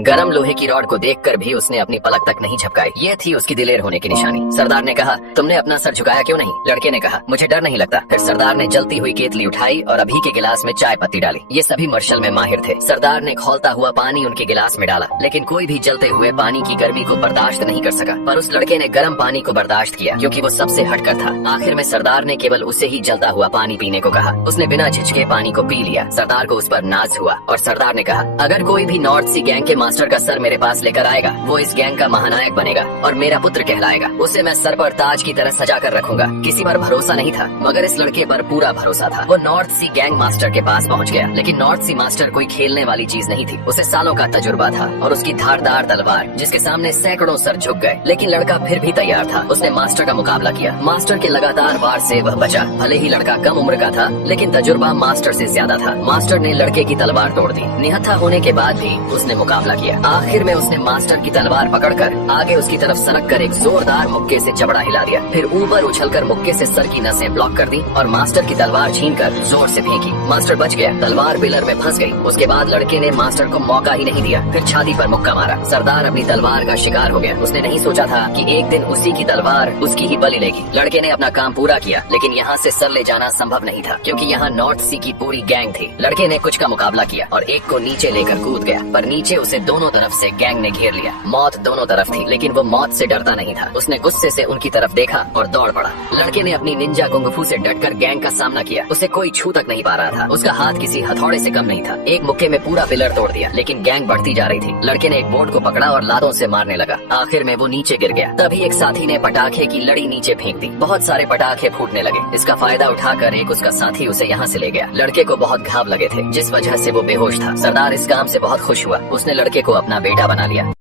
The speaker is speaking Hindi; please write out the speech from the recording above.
गरम लोहे की रॉड को देखकर भी उसने अपनी पलक तक नहीं झपकाई। ये थी उसकी दिलेर होने की निशानी। सरदार ने कहा, तुमने अपना सर झुकाया क्यों नहीं? लड़के ने कहा, मुझे डर नहीं लगता। फिर सरदार ने जलती हुई केतली उठाई और अभी के गिलास में चाय पत्ती डाली। ये सभी मार्शल में माहिर थे। सरदार ने खौलता हुआ पानी उनके गिलास में डाला, लेकिन कोई भी जलते हुए पानी की गर्मी को बर्दाश्त नहीं कर सका। पर उस लड़के ने गर्म पानी को बर्दाश्त किया, क्योंकि वो सबसे हटकर था। आखिर में सरदार ने केवल उसे ही जलता हुआ पानी पीने को कहा। उसने बिना झिझके पानी को पी लिया। सरदार को उस पर नाज हुआ और सरदार ने कहा, अगर कोई भी नॉर्थ सी गैंग के मास्टर का सर मेरे पास लेकर आएगा, वो इस गैंग का महानायक बनेगा और मेरा पुत्र कहलाएगा। उसे मैं सर पर ताज की तरह सजा कर रखूंगा। किसी पर भरोसा नहीं था, मगर इस लड़के पर पूरा भरोसा था। वो नॉर्थ सी गैंग मास्टर के पास पहुंच गया, लेकिन नॉर्थ सी मास्टर कोई खेलने वाली चीज नहीं थी। उसे सालों का तजुर्बा था और उसकी धारदार तलवार, जिसके सामने सैकड़ों सर झुक गए। लेकिन लड़का फिर भी तैयार था। उसने मास्टर का मुकाबला किया। मास्टर के लगातार वार से वह बचा। भले ही लड़का कम उम्र का था, लेकिन तजुर्बा मास्टर से ज्यादा था। मास्टर ने लड़के की तलवार तोड़ दी। निहत्था होने के बाद भी उसने मुकाबला किया। आखिर में उसने मास्टर की तलवार पकड़कर आगे उसकी तरफ सरक कर एक जोरदार मुक्के से जबड़ा हिला दिया। फिर ऊपर उछलकर मुक्के से सर की नसें ब्लॉक कर दी और मास्टर की तलवार छीनकर जोर से फेंकी। मास्टर बच गया। तलवार पिलर में फंस गई। उसके बाद लड़के ने मास्टर को मौका ही नहीं दिया। फिर छाती पर मुक्का मारा। सरदार अपनी तलवार का शिकार हो गया। उसने नहीं सोचा था कि एक दिन उसी की तलवार उसकी ही बलि लेगी। लड़के ने अपना काम पूरा किया, लेकिन यहाँ से सर ले जाना संभव नहीं था, क्योंकि यहाँ नॉर्थ सी की पूरी गैंग थी। लड़के ने कुछ का मुकाबला किया और एक को नीचे लेकर कूद गया, पर नीचे उसे दोनों तरफ से गैंग ने घेर लिया। मौत दोनों तरफ थी, लेकिन वो मौत से डरता नहीं था। उसने गुस्से से उनकी तरफ देखा और दौड़ पड़ा। लड़के ने अपनी निंजा कुंग-फू से डटकर गैंग का सामना किया। उसे कोई छू तक नहीं पा रहा था। उसका हाथ किसी हथौड़े से कम नहीं था। एक मुक्के में पूरा पिलर तोड़ दिया, लेकिन गैंग बढ़ती जा रही थी। लड़के ने एक बोर्ड को पकड़ा और लातों से मारने लगा। आखिर में वो नीचे गिर गया। तभी एक साथी ने पटाखे की लड़ी नीचे फेंक दी। बहुत सारे पटाखे फूटने लगे। इसका फायदा उठाकर एक उसका साथी उसे यहाँ से ले गया। लड़के को बहुत घाव लगे थे, जिस वजह से वो बेहोश था। सरदार इस काम से बहुत खुश हुआ। उसने लड़के को अपना बेटा बना लिया।